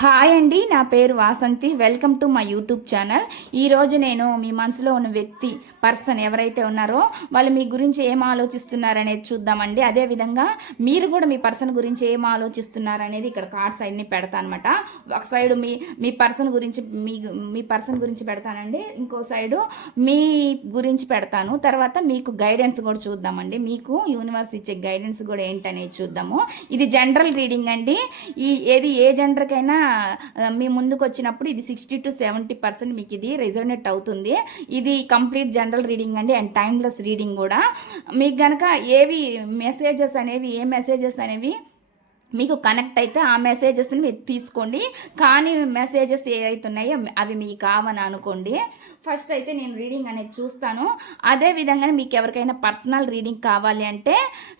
Hi అండి నా పేరు Vasanthi. Welcome to my YouTube channel. ఈరోజు నేను మీ మనసులో ఉన్న వ్యక్తి పర్సన్ ఎవరైతే ఉన్నారో వాళ్ళు మీ గురించి ఏం ఆలోచిస్తున్నారనేది చూద్దామండి. అదేవిధంగా మీరు కూడా మీ పర్సన్ గురించి ఏం ఆలోచిస్తున్నారనేది ఇక్కడ కార్డ్స్ అన్ని పెడతాను అనమాట ఒక సైడ్ మీ మీ పర్సన్ గురించి మీ మీ పర్సన్ గురించి పెడతానండి. ఇంకో సైడు మీ గురించి పెడతాను. తర్వాత మీకు గైడెన్స్ కూడా చూద్దామండి. మీకు యూనివర్స్ ఇచ్చే గైడెన్స్ కూడా ఏంటనేది చూద్దాము. ఇది జనరల్ రీడింగ్ అండి. ఈ ఏది ఏ జెండర్కైనా మీ ముందుకు వచ్చినప్పుడు ఇది సిక్స్టీ టు సెవెంటీ పర్సెంట్ మీకు ఇది రిజర్నేట్ అవుతుంది. ఇది కంప్లీట్ జనరల్ రీడింగ్ అండి అండ్ టైమ్లెస్ రీడింగ్ కూడా. మీకు గనక ఏవి మెసేజెస్ అనేవి ఏ మెసేజెస్ అనేవి మీకు కనెక్ట్ అయితే ఆ మెసేజెస్ని మీరు తీసుకోండి. కానీ మెసేజెస్ ఏ అవి మీకు కావని అనుకోండి. ఫస్ట్ అయితే నేను రీడింగ్ అనేది చూస్తాను. అదే విధంగా మీకు ఎవరికైనా పర్సనల్ రీడింగ్ కావాలి అంటే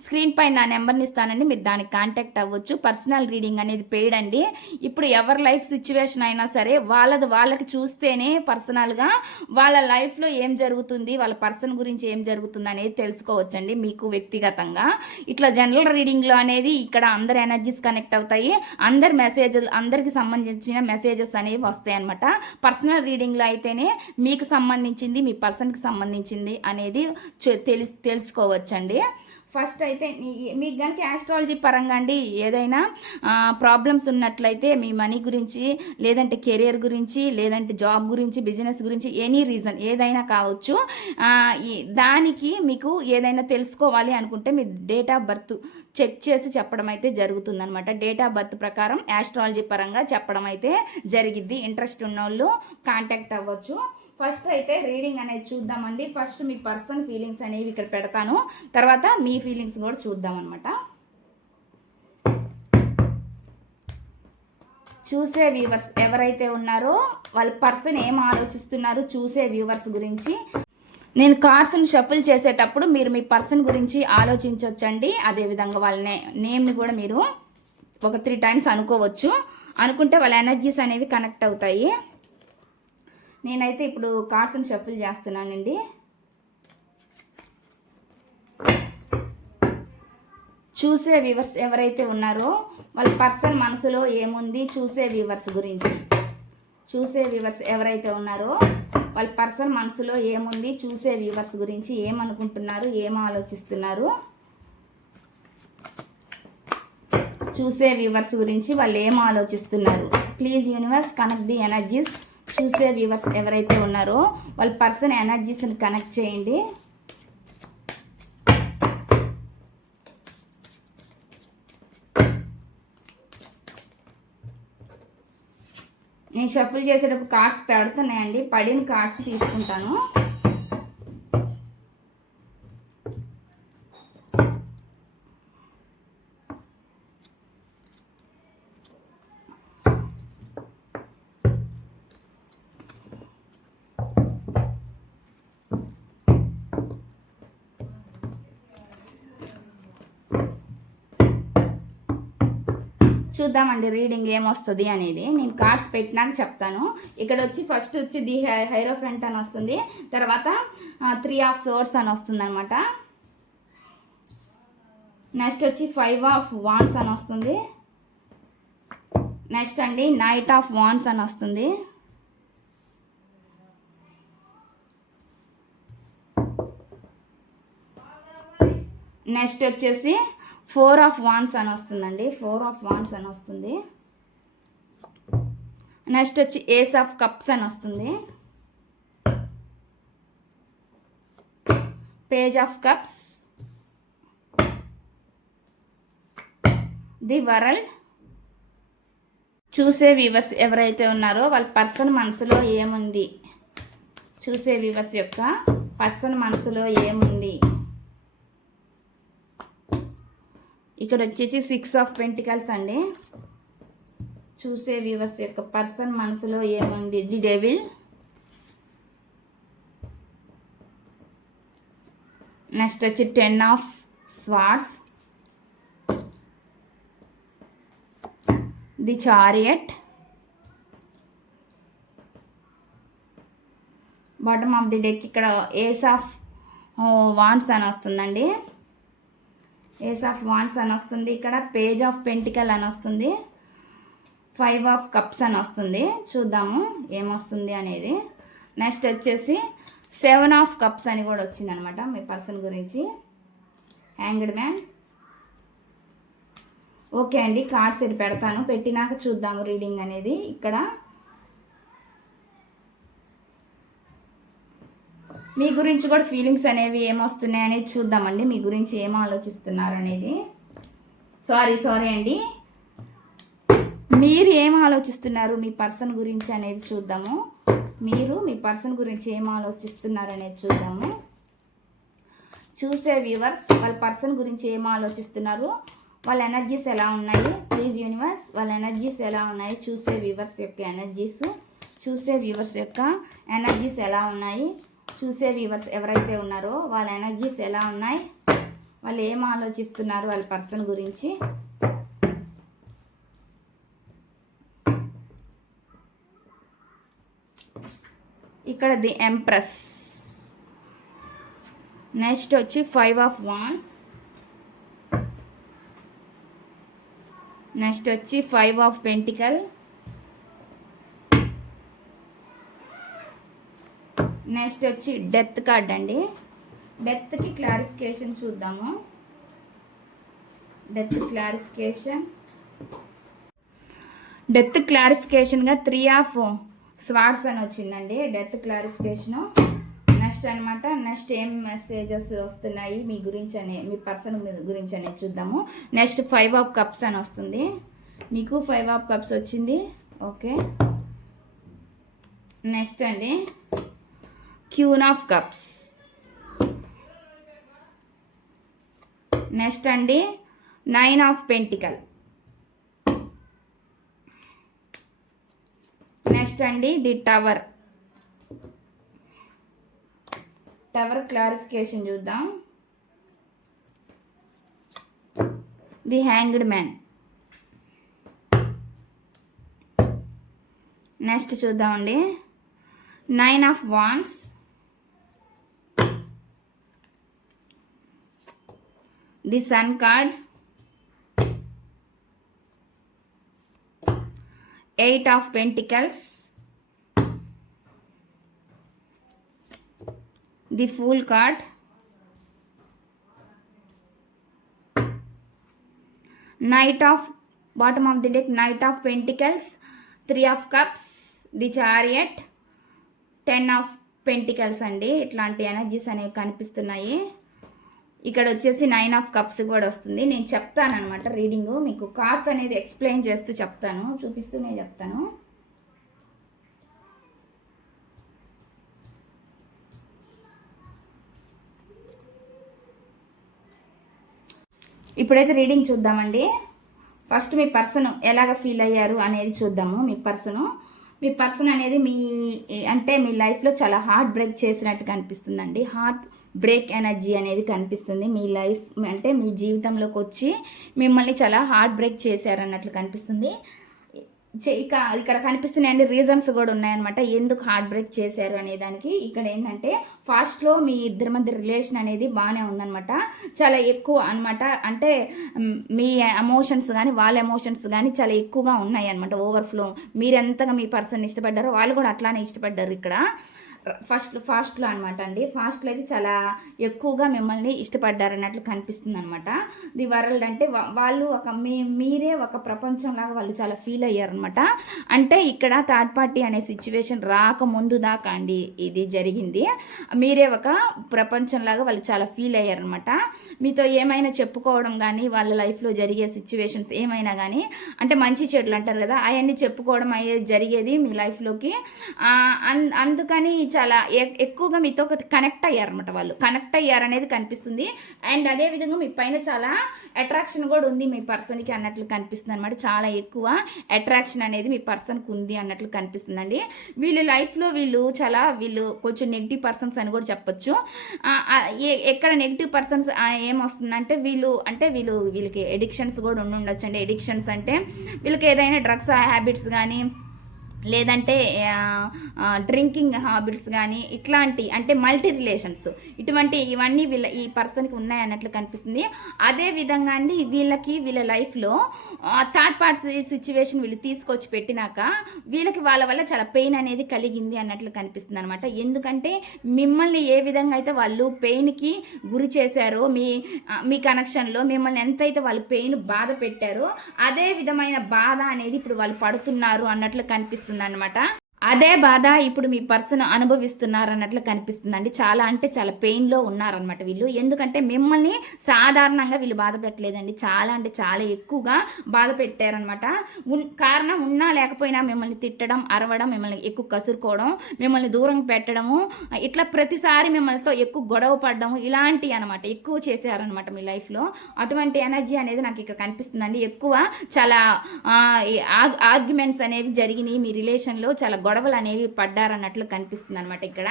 స్క్రీన్ పైన నా నెంబర్ని ఇస్తానండి మీరు దానికి కాంటాక్ట్ అవ్వచ్చు. పర్సనల్ రీడింగ్ అనేది పెయిడ్ అండి ఇప్పుడు ఎవరి లైఫ్ సిచ్యువేషన్ అయినా సరే వాళ్ళది వాళ్ళకి చూస్తేనే పర్సనల్గా వాళ్ళ లైఫ్లో ఏం జరుగుతుంది వాళ్ళ పర్సన్ గురించి ఏం జరుగుతుంది అనేది తెలుసుకోవచ్చండి మీకు వ్యక్తిగతంగా. ఇట్లా జనరల్ రీడింగ్లో అనేది ఇక్కడ అందరి ఎనర్జీస్ కనెక్ట్ అవుతాయి. అందరి మెసేజ్ అందరికి సంబంధించిన మెసేజెస్ అనేవి వస్తాయి అనమాట పర్సనల్ రీడింగ్లో అయితేనే మీ మీకు సంబంధించింది మీ పర్సన్కి సంబంధించింది అనేది తెలుసు తెలుసుకోవచ్చండి. ఫస్ట్ అయితే మీ- మీకు కనుక ఆస్ట్రాలజీ పరంగా అండి ఏదైనా ప్రాబ్లమ్స్ ఉన్నట్లయితే మీ మనీ గురించి లేదంటే కెరియర్ గురించి లేదంటే జాబ్ గురించి బిజినెస్ గురించి ఎనీ రీజన్ ఏదైనా కావచ్చు దానికి మీకు ఏదైనా తెలుసుకోవాలి అనుకుంటే మీ డేట్ ఆఫ్ బర్త్ చెక్ చేసి చెప్పడం అయితే జరుగుతుందనమాట డేట్ ఆఫ్ బర్త్ ప్రకారం ఆస్ట్రాలజీ పరంగా చెప్పడం అయితే జరిగిద్ది. ఇంట్రెస్ట్ ఉన్నోళ్ళు కాంటాక్ట్ అవ్వచ్చు. ఫస్ట్ అయితే రీడింగ్ అనేది చూద్దామండి. ఫస్ట్ మీ పర్సన్ ఫీలింగ్స్ అనేవి ఇక్కడ పెడతాను. తర్వాత మీ ఫీలింగ్స్ కూడా చూద్దాం అనమాట చూసే వ్యూవర్స్ ఎవరైతే ఉన్నారో వాళ్ళ పర్సన్ ఏం ఆలోచిస్తున్నారు చూసే వ్యూవర్స్ గురించి. నేను కార్డ్స్ని షఫుల్ చేసేటప్పుడు మీరు మీ పర్సన్ గురించి ఆలోచించవచ్చండి అదేవిధంగా వాళ్ళ నే నేమ్ని కూడా మీరు ఒక త్రీ టైమ్స్ అనుకోవచ్చు. అనుకుంటే వాళ్ళ ఎనర్జీస్ అనేవి కనెక్ట్ అవుతాయి. నేనైతే ఇప్పుడు కార్డ్స్ని షఫుల్ చేస్తున్నానండి. చూసే వ్యూవర్స్ ఎవరైతే ఉన్నారో వాళ్ళ పర్సన్ మనసులో ఏముంది చూసే వ్యూవర్స్ గురించి. చూసే వ్యూవర్స్ ఎవరైతే ఉన్నారో వాళ్ళ పర్సన్ మనసులో ఏముంది చూసే వ్యూవర్స్ గురించి ఏమనుకుంటున్నారు ఏం ఆలోచిస్తున్నారు. చూసే వ్యూవర్స్ గురించి వాళ్ళు ఏం ఆలోచిస్తున్నారు. Please universe connect the energies చూసే వ్యూవర్స్ ఎవరైతే ఉన్నారో వాళ్ళ పర్సన్ ఎనర్జీస్ని కనెక్ట్ చేయండి. నేను షఫుల్ చేసేటప్పుడు కార్డ్స్ పెడుతున్నాయండి. పడిన కార్డ్స్ తీసుకుంటాను. చూద్దామండి రీడింగ్ ఏమొస్తుంది అనేది. నేను కార్డ్స్ పెట్టినాక చెప్తాను. ఇక్కడ వచ్చి ఫస్ట్ వచ్చి ది హైరో ఫ్రంట్ అని వస్తుంది. తర్వాత త్రీ ఆఫ్ సోర్స్ అని వస్తుంది అనమాట నెక్స్ట్ వచ్చి ఫైవ్ ఆఫ్ వాన్స్ అని వస్తుంది. నెక్స్ట్ అండి నైట్ ఆఫ్ వాన్స్ అని వస్తుంది. నెక్స్ట్ వచ్చేసి ఫోర్ ఆఫ్ వాన్స్ అని వస్తుందండి. ఫోర్ ఆఫ్ వాన్స్ అని వస్తుంది. నెక్స్ట్ వచ్చి ఏస్ ఆఫ్ కప్స్ అని వస్తుంది. Page of cups. The world. చూసే వివర్స్ ఎవరైతే ఉన్నారో వాళ్ళ పర్సన్ మనసులో ఏముంది? చూసే వివర్స్ యొక్క పర్సన్ మనసులో ఏముంది? ఇక్కడ వచ్చేసి సిక్స్ ఆఫ్ పెంటికల్స్ అండి. చూసే వ్యూవర్స్ యొక్క పర్సన్ మనసులో ఏముంది? The devil. నెక్స్ట్ వచ్చి ten of swords the chariot. Bottom of the deck ఇక్కడ ఏస్ ఆఫ్ వాన్స్ అని వస్తుందండి. ఏస్ ఆఫ్ వాన్స్ అని వస్తుంది. ఇక్కడ పేజ్ ఆఫ్ పెంటికల్ అని వస్తుంది. ఫైవ్ ఆఫ్ కప్స్ అని వస్తుంది. చూద్దాము ఏమొస్తుంది అనేది. నెక్స్ట్ వచ్చేసి సెవెన్ ఆఫ్ కప్స్ అని కూడా వచ్చింది అనమాట మీ పర్సన్ గురించి. హ్యాంగ్డ్ మ్యాన్ ఓకే అండి కార్డ్స్ ఇది పెడతాను. పెట్టినాక చూద్దాము రీడింగ్ అనేది. ఇక్కడ మీ గురించి కూడా ఫీలింగ్స్ అనేవి ఏమొస్తున్నాయి అనేది చూద్దామండి. మీ గురించి ఏం ఆలోచిస్తున్నారు అనేది సారీ సారీ అండి. మీరు ఏం ఆలోచిస్తున్నారు మీ పర్సన్ గురించి అనేది చూద్దాము. మీరు మీ పర్సన్ గురించి ఏం ఆలోచిస్తున్నారు అనేది చూద్దాము. చూసే వ్యూవర్స్ వాళ్ళ పర్సన్ గురించి ఏం ఆలోచిస్తున్నారు? వాళ్ళ ఎనర్జీస్ ఎలా ఉన్నాయి? ప్లీజ్ యూనివర్స్ వాళ్ళ ఎనర్జీస్ ఎలా ఉన్నాయి? చూసే వ్యూవర్స్ యొక్క ఎనర్జీస్ చూసే వ్యూవర్స్ యొక్క ఎనర్జీస్ ఎలా ఉన్నాయి? చూసే వ్యూవర్స్ ఎవరైతే ఉన్నారో వాళ్ళ ఎనర్జీస్ ఎలా ఉన్నాయి వాళ్ళు ఏం ఆలోచిస్తున్నారు వాళ్ళ పర్సన్ గురించి. ఇక్కడ ది ఎంప్రెస్ నెక్స్ట్ వచ్చి ఫైవ్ ఆఫ్ వాన్స్ నెక్స్ట్ వచ్చి ఫైవ్ ఆఫ్ పెంటికల్ నెక్స్ట్ వచ్చి డెత్ కార్డ్ అండి. డెత్కి క్లారిఫికేషన్ చూద్దాము. Death clarification. డెత్ క్లారిఫికేషన్గా త్రీ ఆఫ్ స్వార్ట్స్ అని వచ్చిందండి. Death clarification. నెక్స్ట్ అనమాట నెక్స్ట్ ఏం మెసేజెస్ వస్తున్నాయి మీ గురించి అనే మీ పర్సన్ గురించి అనేది చూద్దాము. నెక్స్ట్ ఫైవ్ ఆఫ్ కప్స్ అని వస్తుంది. మీకు ఫైవ్ ఆఫ్ కప్స్ వచ్చింది. ఓకే. నెక్స్ట్ అండి. Queen of cups. నెక్స్ట్ అండి నైన్ ఆఫ్ పెంటికల్. నెక్స్ట్ అండి ది టవర్. టవర్ క్లారిఫికేషన్ చూద్దాం. The hanged man. నెక్స్ట్ చూద్దామండి. Nine of wands. The sun card eight of pentacles the fool card knight of bottom of the deck knight of pentacles three of cups the chariot ten of pentacles అండి ఇట్లాంటి energies అనేవి కనిపిస్తున్నాయి. ఇక్కడ వచ్చేసి nine of cups కూడా వస్తుంది. నేను చెప్తాను అనమాట రీడింగ్ మీకు కార్డ్స్ అనేది ఎక్స్ప్లెయిన్ చేస్తూ చెప్తాను. చూపిస్తూ నేను చెప్తాను. ఇప్పుడైతే రీడింగ్ చూద్దామండి. ఫస్ట్ మీ పర్సన్ ఎలాగ ఫీల్ అయ్యారు అనేది చూద్దాము. మీ పర్సన్ మీ పర్సన్ అనేది మీ అంటే మీ లైఫ్లో చాలా హార్ట్ బ్రేక్ చేసినట్టు కనిపిస్తుందండి. హార్ట్ బ్రేక్ ఎనర్జీ అనేది కనిపిస్తుంది. మీ లైఫ్ అంటే మీ జీవితంలోకి వచ్చి మిమ్మల్ని చాలా హార్ట్ బ్రేక్ చేశారన్నట్లు కనిపిస్తుంది. ఇక ఇక్కడ కనిపిస్తున్నాయండి రీజన్స్ కూడా ఉన్నాయన్నమాట. ఎందుకు హార్ట్ బ్రేక్ చేశారు అనే దానికి. ఇక్కడ ఏంటంటే ఫాస్ట్లో మీ ఇద్దరి మధ్య రిలేషన్ అనేది బాగానే ఉందన్నమాట. చాలా ఎక్కువ అన్నమాట. అంటే మీ ఎమోషన్స్ కానీ వాళ్ళ ఎమోషన్స్ కానీ చాలా ఎక్కువగా ఉన్నాయి అనమాట ఓవర్ఫ్లో. మీరు ఎంతగా మీ పర్సన్ ఇష్టపడ్డారో వాళ్ళు కూడా అట్లానే ఇష్టపడ్డారు ఇక్కడ. ఫస్ట్ ఫాస్ట్లో అనమాట అండి. ఫాస్ట్లో అయితే చాలా ఎక్కువగా మిమ్మల్ని ఇష్టపడ్డారు అన్నట్లు కనిపిస్తుంది అనమాట ది వరల్డ్ అంటే వాళ్ళు ఒక మీ మీరే ఒక ప్రపంచంలాగా వాళ్ళు చాలా ఫీల్ అయ్యారనమాట అంటే ఇక్కడ థర్డ్ పార్టీ అనే సిచ్యువేషన్ రాకముందు దాకా అండి ఇది జరిగింది. మీరే ఒక ప్రపంచంలాగా వాళ్ళు చాలా ఫీల్ అయ్యారనమాట మీతో ఏమైనా చెప్పుకోవడం కానీ వాళ్ళ లైఫ్లో జరిగే సిచ్యువేషన్స్ ఏమైనా కానీ అంటే మంచి చెడులు అంటారు కదా అవన్నీ చెప్పుకోవడం అయ్యేది జరిగేది మీ లైఫ్లోకి. అన్- అందుకని చాలా ఎక్కువగా మీతో ఒకటి కనెక్ట్ అయ్యారనమాట వాళ్ళు. కనెక్ట్ అయ్యారనేది కనిపిస్తుంది. అండ్ అదే విధంగా మీ పైన చాలా అట్రాక్షన్ కూడా ఉంది మీ పర్సన్కి అన్నట్లు కనిపిస్తుంది అనమాట చాలా ఎక్కువ అట్రాక్షన్ అనేది మీ పర్సన్కి ఉంది అన్నట్లు కనిపిస్తుందండి. వీళ్ళు లైఫ్లో వీళ్ళు చాలా వీళ్ళు కొంచెం నెగిటివ్ పర్సన్స్ అని కూడా చెప్పొచ్చు. ఏ- ఎక్కడ నెగిటివ్ పర్సన్స్ ఏమొస్తుందంటే వీళ్ళు అంటే వీళ్ళు వీళ్ళకి ఎడిక్షన్స్ కూడా ఉండి ఉండొచ్చు అండి ఎడిక్షన్స్ అంటే వీళ్ళకి ఏదైనా డ్రగ్స్ హ్యాబిట్స్ కానీ లేదంటే డ్రింకింగ్ హ్యాబిట్స్ కానీ ఇట్లాంటి అంటే మల్టీ రిలేషన్స్ ఇటువంటి ఇవన్నీ వీళ్ళ ఈ పర్సన్కి ఉన్నాయి అన్నట్లు కనిపిస్తుంది. అదే విధంగా అండి వీళ్ళకి వీళ్ళ లైఫ్లో థర్డ్ పార్టీ సిచ్యువేషన్ వీళ్ళు తీసుకొచ్చి పెట్టినాక వీళ్ళకి వాళ్ళ వల్ల చాలా పెయిన్ అనేది కలిగింది అన్నట్లు కనిపిస్తుంది అనమాట ఎందుకంటే మిమ్మల్ని ఏ విధంగా అయితే వాళ్ళు పెయిన్కి గురి చేశారో మీ మీ కనెక్షన్లో మిమ్మల్ని ఎంతైతే వాళ్ళు పెయిన్ బాధ పెట్టారో అదే విధమైన బాధ అనేది ఇప్పుడు వాళ్ళు పడుతున్నారు అన్నట్లు కనిపిస్తుంది. అనమాట అదే బాధ ఇప్పుడు మీ పర్సన్ అనుభవిస్తున్నారు అన్నట్లు కనిపిస్తుందండి. చాలా అంటే చాలా పెయిన్లో ఉన్నారనమాట వీళ్ళు. ఎందుకంటే మిమ్మల్ని సాధారణంగా వీళ్ళు బాధ పెట్టలేదండి. చాలా అంటే చాలా ఎక్కువగా బాధ పెట్టారనమాట ఉన్ కారణం ఉన్నా లేకపోయినా మిమ్మల్ని తిట్టడం అరవడం మిమ్మల్ని ఎక్కువ కసురుకోవడం మిమ్మల్ని దూరం పెట్టడము ఇట్లా ప్రతిసారి మిమ్మల్నితో ఎక్కువ గొడవ పడడం ఇలాంటివి అనమాట ఎక్కువ చేశారనమాట మీ లైఫ్లో. అటువంటి ఎనర్జీ అనేది నాకు ఇక్కడ కనిపిస్తుందండి. ఎక్కువ చాలా ఆర్గ్యుమెంట్స్ అనేవి జరిగినాయి మీ రిలేషన్లో. చాలా గొడవలు అనేవి పడ్డారన్నట్లు కనిపిస్తుంది అనమాట ఇక్కడ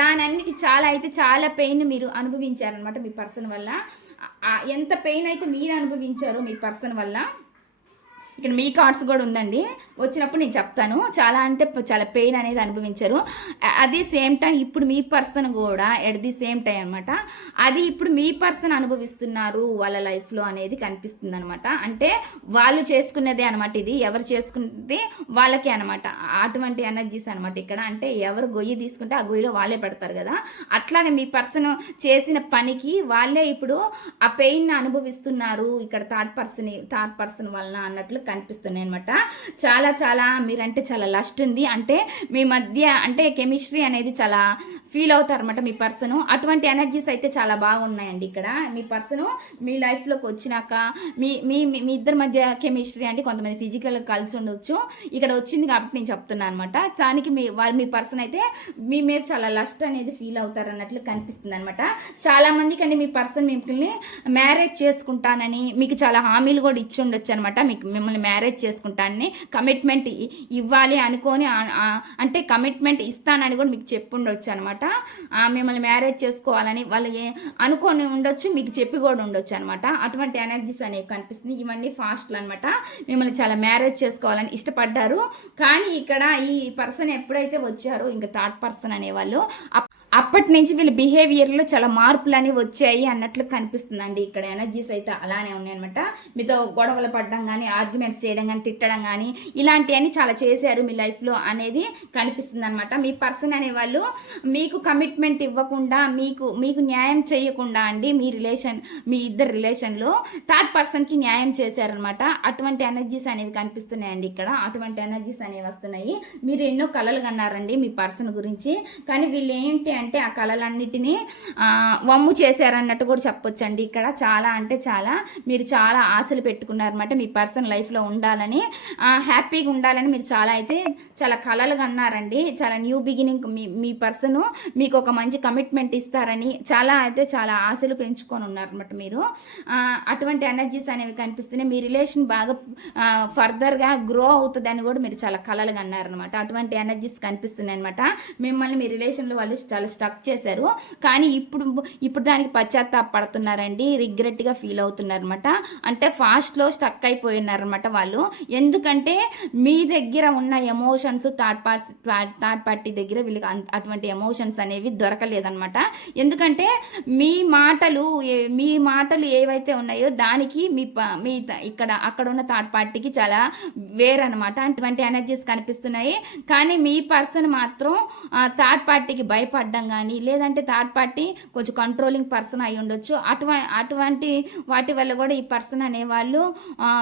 దానన్నిటి చాలా అయితే చాలా పెయిన్ మీరు అనుభవించారనమాట మీ పర్సన్ వల్ల. ఎంత పెయిన్ అయితే మీరు అనుభవించారో మీ పర్సన్ వల్ల. ఇక్కడ మీ కార్డ్స్ కూడా ఉందండి. వచ్చినప్పుడు నేను చెప్తాను. చాలా అంటే చాలా పెయిన్ అనేది అనుభవించారు. అది సేమ్ టైం ఇప్పుడు మీ పర్సన్ కూడా ఎట్ ది సేమ్ టైం అనమాట అది ఇప్పుడు మీ పర్సన్ అనుభవిస్తున్నారు వాళ్ళ లైఫ్లో అనేది కనిపిస్తుంది అనమాట అంటే వాళ్ళు చేసుకునేదే అనమాట ఇది ఎవరు చేసుకునేది వాళ్ళకే అనమాట అటువంటి ఎనర్జీస్ అనమాట ఇక్కడ. అంటే ఎవరు గొయ్యి తీసుకుంటే ఆ గొయ్యిలో వాళ్ళే పెడతారు కదా. అట్లాగే మీ పర్సన్ చేసిన పనికి వాళ్ళే ఇప్పుడు ఆ పెయిన్ అనుభవిస్తున్నారు. ఇక్కడ థర్డ్ పర్సన్ థర్డ్ పర్సన్ వలన అన్నట్లు కనిపిస్తున్నాయి అనమాట చాలా చాలా మీరంటే చాలా లస్ట్ ఉంది. అంటే మీ మధ్య అంటే కెమిస్ట్రీ అనేది చాలా ఫీల్ అవుతారు అనమాట మీ పర్సన్. అటువంటి ఎనర్జీస్ అయితే చాలా బాగున్నాయండి ఇక్కడ. మీ పర్సన్ మీ లైఫ్లోకి వచ్చినాక మీ మీ మీ మీ ఇద్దరి మధ్య కెమిస్ట్రీ అంటే కొంతమంది ఫిజికల్ కలిసి ఉండొచ్చు. ఇక్కడ వచ్చింది కాబట్టి నేను చెప్తున్నాను అనమాట దానికి మీ వాళ్ళు మీ పర్సన్ అయితే మీ మీద చాలా లస్ట్ అనేది ఫీల్ అవుతారు అన్నట్లు కనిపిస్తుంది అనమాట చాలా మందికి అండి మీ పర్సన్ మిమ్మల్ని మ్యారేజ్ చేసుకుంటానని మీకు చాలా హామీలు కూడా ఇచ్చి ఉండొచ్చు అనమాట మీకు మిమ్మల్ని మ్యారేజ్ చేసుకుంటానని కమిట్మెంట్ ఇవ్వాలి అనుకొని అంటే కమిట్మెంట్ ఇస్తానని కూడా మీకు చెప్పి ఉండొచ్చు అనమాట మిమ్మల్ని మ్యారేజ్ చేసుకోవాలని వాళ్ళు అనుకొని ఉండొచ్చు మీకు చెప్పి కూడా ఉండొచ్చు అనమాట. అటువంటి ఎనర్జీస్ అనేవి కనిపిస్తుంది. ఇవన్నీ ఫాస్ట్లు అనమాట. మిమ్మల్ని చాలా మ్యారేజ్ చేసుకోవాలని ఇష్టపడ్డారు. కానీ ఇక్కడ ఈ పర్సన్ ఎప్పుడైతే వచ్చారో ఇంకా థర్డ్ పర్సన్ అనేవాళ్ళు అప్పటి నుంచి వీళ్ళ బిహేవియర్లో చాలా మార్పులు అనేవి వచ్చాయి అన్నట్లు కనిపిస్తుందండి. ఇక్కడ ఎనర్జీస్ అయితే అలానే ఉన్నాయన్నమాట. మీతో గొడవలు పడడం కానీ ఆర్గ్యుమెంట్స్ చేయడం కానీ తిట్టడం కానీ ఇలాంటివన్నీ చాలా చేశారు మీ లైఫ్లో అనేది కనిపిస్తుంది అనమాట మీ పర్సన్ అనేవాళ్ళు మీకు కమిట్మెంట్ ఇవ్వకుండా మీకు మీకు న్యాయం చేయకుండా అండి మీ రిలేషన్ మీ ఇద్దరు రిలేషన్లో థర్డ్ పర్సన్కి న్యాయం చేశారనమాట అటువంటి ఎనర్జీస్ అనేవి కనిపిస్తున్నాయండి ఇక్కడ. అటువంటి ఎనర్జీస్ అనేవి వస్తున్నాయి. మీరు ఎన్నో కళలు కన్నారండి మీ పర్సన్ గురించి. కానీ వీళ్ళు ఏంటి అంటే ఆ కళలన్నిటినీ వమ్ము చేశారన్నట్టు కూడా చెప్పొచ్చండి. ఇక్కడ చాలా అంటే చాలా మీరు చాలా ఆశలు పెట్టుకున్నారన్నమాట మీ పర్సన్ లైఫ్లో ఉండాలని. హ్యాపీగా ఉండాలని మీరు చాలా అయితే చాలా కళలు కన్నారండి. చాలా న్యూ బిగినింగ్ మీ మీ పర్సన్ మీకు ఒక మంచి కమిట్మెంట్ ఇస్తారని చాలా అయితే చాలా ఆశలు పెంచుకొని ఉన్నారన్నమాట మీరు. అటువంటి ఎనర్జీస్ అనేవి కనిపిస్తున్నాయి మీ రిలేషన్ బాగా ఫర్దర్గా గ్రో అవుతుందని కూడా మీరు చాలా కళలుగా కన్నారనమాట అటువంటి ఎనర్జీస్ కనిపిస్తున్నాయి అనమాట మిమ్మల్ని మీ రిలేషన్లో వాళ్ళు చాలా స్టక్ చేశారు. కానీ ఇప్పుడు ఇప్పుడు దానికి పశ్చాత్తాప పడుతున్నారండి రిగ్రెట్గా ఫీల్ అవుతున్నారనమాట అంటే ఫాస్ట్లో స్టక్ అయిపోయినారనమాట వాళ్ళు. ఎందుకంటే మీ దగ్గర ఉన్న emotions third party third party దగ్గర వీళ్ళకి అటువంటి ఎమోషన్స్ అనేవి దొరకలేదనమాట ఎందుకంటే మీ మాటలు మీ మాటలు ఏవైతే ఉన్నాయో దానికి మీ ప- మీ ఇక్కడ అక్కడ ఉన్న థర్డ్ పార్టీకి చాలా వేరనమాట అటువంటి ఎనర్జీస్ కనిపిస్తున్నాయి. కానీ మీ పర్సన్ మాత్రం థర్డ్ పార్టీకి భయపడ్డ కానీ లేదంటే థర్డ్ పార్టీ కొంచెం కంట్రోలింగ్ పర్సన్ అయి ఉండొచ్చు. అటువ అటువంటి వాటి వల్ల కూడా ఈ పర్సన్ అనేవాళ్ళు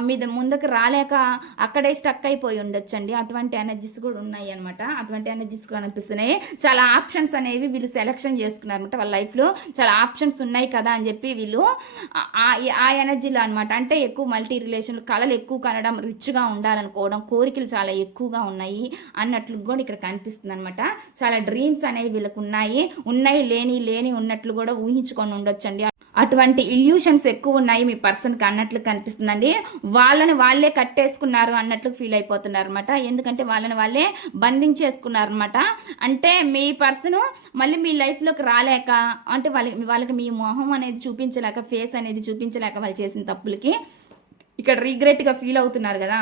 మీద ముందుకు రాలేక అక్కడే స్టక్ అయిపోయి ఉండొచ్చు అండి అటువంటి ఎనర్జీస్ కూడా ఉన్నాయి అనమాట అటువంటి ఎనర్జీస్ కూడా అనిపిస్తున్నాయి చాలా ఆప్షన్స్ అనేవి వీళ్ళు సెలెక్షన్ చేసుకున్నారు అనమాట వాళ్ళ లైఫ్లో చాలా ఆప్షన్స్ ఉన్నాయి కదా అని చెప్పి వీళ్ళు ఆ- ఆ- ఎనర్జీలో అనమాట అంటే ఎక్కువ మల్టీ రిలేషన్ కళలు ఎక్కువ కనడం రిచ్గా ఉండాలనుకోవడం కోరికలు చాలా ఎక్కువగా ఉన్నాయి అన్నట్లు కూడా ఇక్కడ కనిపిస్తుంది అనమాట చాలా డ్రీమ్స్ అనేవి వీళ్ళకు ఉన్నాయి. ఉన్నాయి లేని లేని ఉన్నట్లు కూడా ఊహించుకొని ఉండొచ్చండి. అటువంటి ఇల్యూషన్స్ ఎక్కువ ఉన్నాయి మీ పర్సన్కి అన్నట్లు కనిపిస్తుందండి. వాళ్ళని వాళ్ళే కట్టేసుకున్నారు అన్నట్లు ఫీల్ అయిపోతున్నారు అనమాట ఎందుకంటే వాళ్ళని వాళ్ళే బంధించేసుకున్నారు అనమాట అంటే మీ పర్సన్ మళ్ళీ మీ లైఫ్లోకి రాలేక అంటే వాళ్ళకి వాళ్ళకి మీ మొహం అనేది చూపించలేక ఫేస్ అనేది చూపించలేక వాళ్ళు చేసిన తప్పులకి ఇక్కడ రిగ్రెట్గా ఫీల్ అవుతున్నారు కదా.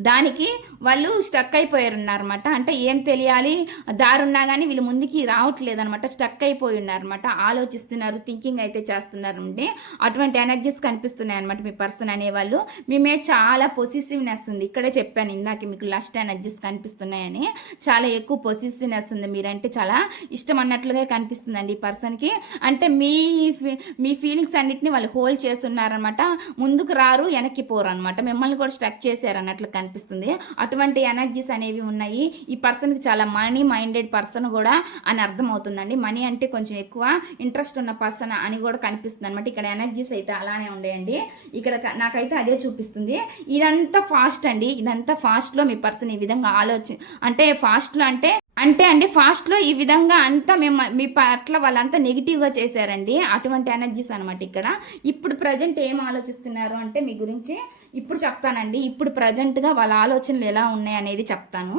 దానికి వాళ్ళు స్టక్ అయిపోయారు ఉన్నారన్నమాట అంటే ఏం తెలియాలి? దారున్నా కానీ వీళ్ళు ముందుకి రావట్లేదు అనమాట స్టక్ అయిపోయి ఉన్నారనమాట ఆలోచిస్తున్నారు థింకింగ్ అయితే చేస్తున్నారు అంటే అటువంటి ఎనర్జీస్ కనిపిస్తున్నాయి అనమాట మీ పర్సన్ అనేవాళ్ళు. మీ మీద చాలా పొసిసివ్నెస్ ఉంది. ఇక్కడే చెప్పాను ఇందాక మీకు లస్ట్ ఎనర్జీస్ కనిపిస్తున్నాయని. చాలా ఎక్కువ పొసిసివ్నెస్ ఉంది. మీరంటే చాలా ఇష్టం అన్నట్లుగా కనిపిస్తుందండి ఈ పర్సన్కి అంటే మీ ఫీ- మీ ఫీలింగ్స్ అన్నిటిని వాళ్ళు హోల్డ్ చేస్తున్నారనమాట ముందుకు రారు వెనక్కి పోరు అనమాట మిమ్మల్ని కూడా స్ట్రక్ చేశారు అన్నట్లు అనిపిస్తుంది. అటువంటి ఎనర్జీస్ అనేవి ఉన్నాయి. ఈ పర్సన్కి చాలా మనీ మైండెడ్ పర్సన్ కూడా అని అర్థమవుతుందండి. మనీ అంటే కొంచెం ఎక్కువ ఇంట్రెస్ట్ ఉన్న పర్సన్ అని కూడా కనిపిస్తుంది అనమాట ఇక్కడ ఎనర్జీస్ అయితే అలానే ఉండేయండి. ఇక్కడ నాకైతే అదే చూపిస్తుంది. ఇదంతా ఫాస్ట్ అండి. ఇదంతా ఫాస్ట్లో మీ పర్సన్ ఈ విధంగా ఆలోచి అంటే ఫాస్ట్లో అంటే అంటే అండి ఫాస్ట్లో ఈ విధంగా అంతా మేము మీ పట్ల వాళ్ళంతా నెగిటివ్గా చేశారండి. అటువంటి ఎనర్జీస్ అనమాట ఇక్కడ. ఇప్పుడు ప్రజెంట్ ఏం ఆలోచిస్తున్నారు అంటే మీ గురించి ఇప్పుడు చెప్తానండి. ఇప్పుడు ప్రజెంట్గా వాళ్ళ ఆలోచనలు ఎలా ఉన్నాయి అనేది చెప్తాను.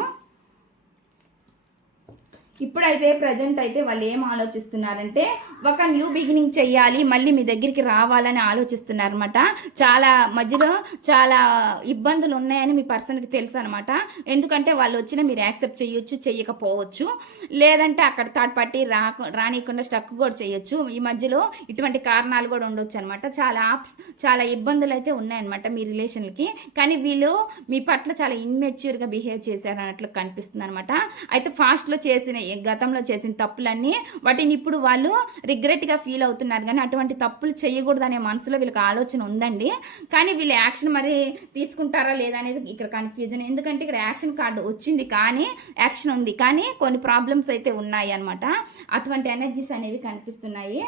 ఇప్పుడైతే ప్రజెంట్ అయితే వాళ్ళు ఏం ఆలోచిస్తున్నారంటే ఒక న్యూ బిగినింగ్ చెయ్యాలి మళ్ళీ మీ దగ్గరికి రావాలని ఆలోచిస్తున్నారనమాట చాలా మధ్యలో చాలా ఇబ్బందులు ఉన్నాయని మీ పర్సన్కి తెలుసు అనమాట ఎందుకంటే వాళ్ళు వచ్చినా మీరు యాక్సెప్ట్ చేయొచ్చు చేయకపోవచ్చు లేదంటే అక్కడ థర్డ్ పార్టీ రాకు రానియకుండా స్టక్ కూడా చేయొచ్చు ఈ మధ్యలో ఇటువంటి కారణాలు కూడా ఉండొచ్చు అనమాట చాలా చాలా ఇబ్బందులు అయితే ఉన్నాయన్నమాట మీ రిలేషన్లకి కానీ వీళ్ళు మీ పట్ల చాలా ఇన్మెచ్యూర్గా బిహేవ్ చేశారు అన్నట్లు కనిపిస్తుంది అనమాట అయితే ఫాస్ట్లో చేసిన గతంలో చేసిన తప్పులన్నీ వాటిని ఇప్పుడు వాళ్ళు రిగ్రెట్గా ఫీల్ అవుతున్నారు. కానీ అటువంటి తప్పులు చేయకూడదు అనే మనసులో వీళ్ళకి ఆలోచన ఉందండి. కానీ వీళ్ళు యాక్షన్ మరి తీసుకుంటారా లేదా అనేది ఇక్కడ కన్ఫ్యూజన్. ఎందుకంటే ఇక్కడ యాక్షన్ కార్డు వచ్చింది కానీ యాక్షన్ ఉంది. కానీ కొన్ని ప్రాబ్లమ్స్ అయితే ఉన్నాయి అనమాట అటువంటి ఎనర్జీస్ అనేవి కనిపిస్తున్నాయి.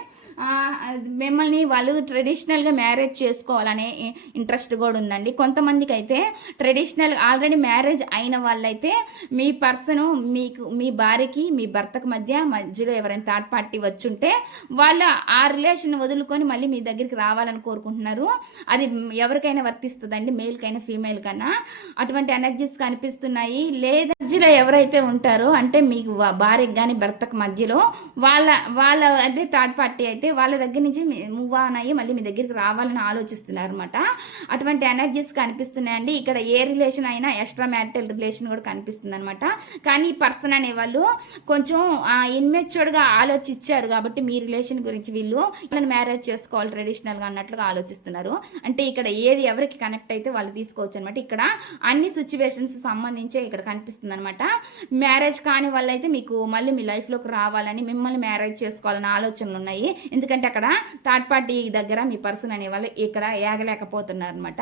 మిమ్మల్ని వాళ్ళు ట్రెడిషనల్గా మ్యారేజ్ చేసుకోవాలనే ఇంట్రెస్ట్ కూడా ఉందండి. కొంతమందికి అయితే ట్రెడిషనల్ ఆల్రెడీ మ్యారేజ్ అయిన వాళ్ళైతే మీ పర్సన్ మీకు మీ భార్యకి మీ భర్తకు మధ్య మధ్యలో ఎవరైనా థర్డ్ పార్టీ వచ్చుంటే వాళ్ళు ఆ రిలేషన్ వదులుకొని మళ్ళీ మీ దగ్గరికి రావాలని కోరుకుంటున్నారు. అది ఎవరికైనా వర్తిస్తుందండి మేల్కైనా ఫీమేల్ కన్నా. అటువంటి ఎనర్జీస్ కనిపిస్తున్నాయి. లేదా మధ్యలో ఎవరైతే ఉంటారో అంటే మీకు భార్యకి కానీ భర్తకు మధ్యలో వాళ్ళ వాళ్ళ అదే థర్డ్ పార్టీ అయితే వాళ్ళ దగ్గర నుంచి మూవ్ ఆన్ అయ్యి మళ్ళీ మీ దగ్గరికి రావాలని ఆలోచిస్తున్నారు అనమాట అటువంటి ఎనర్జీస్ కనిపిస్తున్నాయండి. ఇక్కడ ఏ రిలేషన్ అయినా ఎక్స్ట్రా మ్యారిటల్ రిలేషన్ కూడా కనిపిస్తుంది అనమాట కానీ ఈ పర్సన్ అనేవాళ్ళు కొంచెం ఇన్మెచ్యూర్డ్గా ఆలోచించారు కాబట్టి మీ రిలేషన్ గురించి వీళ్ళు వీళ్ళని మ్యారేజ్ చేసుకోవాలి ట్రెడిషనల్గా అన్నట్లుగా ఆలోచిస్తున్నారు. అంటే ఇక్కడ ఏది ఎవరికి కనెక్ట్ అయితే వాళ్ళు తీసుకోవచ్చు అనమాట ఇక్కడ అన్ని సిచ్యువేషన్స్ సంబంధించే ఇక్కడ కనిపిస్తుంది అనమాట మ్యారేజ్ కాని వాళ్ళైతే మీకు మళ్ళీ మీ లైఫ్లోకి రావాలని మిమ్మల్ని మ్యారేజ్ చేసుకోవాలని ఆలోచనలు ఉన్నాయి. ఎందుకంటే అక్కడ థర్డ్ పార్టీ దగ్గర మీ పర్సన్ అనే వాళ్ళు ఇక్కడ ఏగలేకపోతున్నారు అనమాట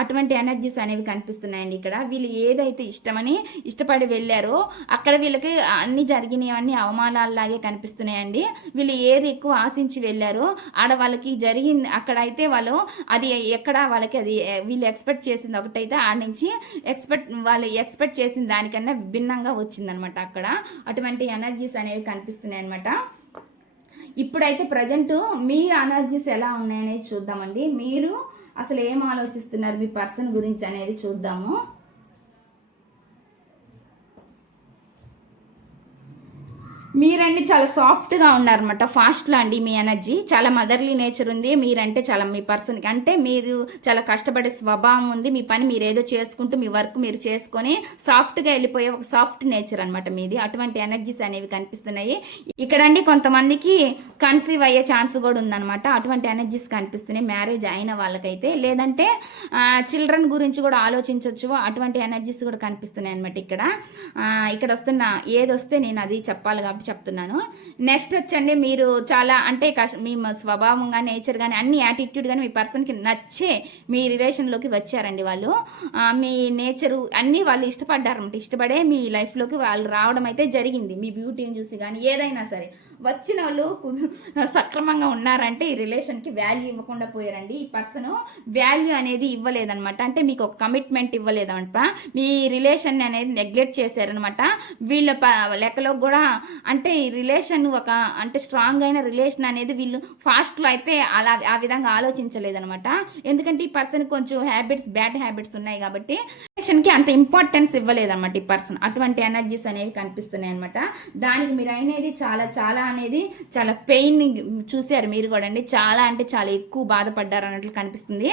అటువంటి ఎనర్జీస్ అనేవి కనిపిస్తున్నాయండి ఇక్కడ. వీళ్ళు ఏదైతే ఇష్టమని ఇష్టపడి వెళ్ళారో అక్కడ వీళ్ళకి అన్ని జరిగినవి అవమానాలలాగే కనిపిస్తున్నాయండి. వీళ్ళు ఏది ఎక్కువ ఆశించి వెళ్ళారో ఆడ వాళ్ళకి జరిగింది అక్కడ అయితే వాళ్ళు అది ఎక్కడ వాళ్ళకి అది వీళ్ళు ఎక్స్పెక్ట్ చేసింది ఒకటైతే ఆడ నుంచి ఎక్స్పెక్ట్ వాళ్ళు ఎక్స్పెక్ట్ చేసిన దానికన్నా భిన్నంగా వచ్చిందనమాట అక్కడ. అటువంటి ఎనర్జీస్ అనేవి కనిపిస్తున్నాయి అనమాట ఇప్పుడైతే ప్రజెంట్ మీ ఎనర్జీస్ ఎలా ఉన్నాయనేది చూద్దామండి. మీరు అసలు ఏం ఆలోచిస్తున్నారు మీ పర్సన్ గురించి అనేది చూద్దాము. మీరండి చాలా సాఫ్ట్గా ఉన్నారన్నమాట. ఫాస్ట్లో అండి మీ ఎనర్జీ. చాలా మదర్లీ నేచర్ ఉంది. మీరంటే చాలా మీ పర్సన్కి. అంటే మీరు చాలా కష్టపడే స్వభావం ఉంది. మీ పని మీరు ఏదో చేసుకుంటూ మీ వర్క్ మీరు చేసుకొని సాఫ్ట్గా వెళ్ళిపోయే ఒక సాఫ్ట్ నేచర్ అనమాట మీది. అటువంటి ఎనర్జీస్ అనేవి కనిపిస్తున్నాయి. ఇక్కడండి కొంతమందికి కన్సీవ్ అయ్యే ఛాన్స్ కూడా ఉందన్నమాట. అటువంటి ఎనర్జీస్ కనిపిస్తున్నాయి. మ్యారేజ్ అయిన వాళ్ళకైతే లేదంటే చిల్డ్రన్ గురించి కూడా ఆలోచించవచ్చు అటువంటి ఎనర్జీస్ కూడా కనిపిస్తున్నాయి అనమాట ఇక్కడ. ఇక్కడ వస్తున్న ఏది వస్తే నేను అది చెప్పాలి కాబట్టి చెప్తున్నాను. నెక్స్ట్ వచ్చండి మీరు చాలా అంటే కష్ట మీ స్వభావం కానీ నేచర్ కానీ అన్ని యాటిట్యూడ్ కానీ మీ పర్సన్కి నచ్చే మీ రిలేషన్లోకి వచ్చారండి వాళ్ళు. మీ నేచరు అన్నీ వాళ్ళు ఇష్టపడ్డారనమాట ఇష్టపడే మీ లైఫ్లోకి వాళ్ళు రావడం అయితే జరిగింది. మీ బ్యూటీని చూసి కానీ ఏదైనా సరే. వచ్చిన వాళ్ళు కుదు- సక్రమంగా ఉన్నారంటే ఈ రిలేషన్కి వాల్యూ ఇవ్వకుండా పోయారండి. ఈ పర్సన్ వాల్యూ అనేది ఇవ్వలేదనమాట అంటే మీకు ఒక కమిట్మెంట్ ఇవ్వలేదనమాట మీ రిలేషన్ అనేది నెగ్లెక్ట్ చేశారనమాట వీళ్ళ ప లెక్కలో కూడా అంటే ఈ రిలేషన్ ఒక అంటే స్ట్రాంగ్ అయిన రిలేషన్ అనేది వీళ్ళు ఫాస్ట్లో అయితే అలా ఆ విధంగా ఆలోచించలేదనమాట ఎందుకంటే ఈ పర్సన్ కొంచెం హ్యాబిట్స్ బ్యాడ్ హ్యాబిట్స్ ఉన్నాయి కాబట్టి కి అంత ఇంపార్టెన్స్ ఇవ్వలేదన్నమాట ఈ పర్సన్ అటువంటి ఎనర్జీస్ అనేవి కనిపిస్తున్నాయి అనమాట దానికి మీరు అయినది చాలా చాలా అనేది చాలా పెయిన్ చూశారు మీరు కూడా అండి. చాలా అంటే చాలా ఎక్కువ బాధపడ్డారు అన్నట్లు కనిపిస్తుంది.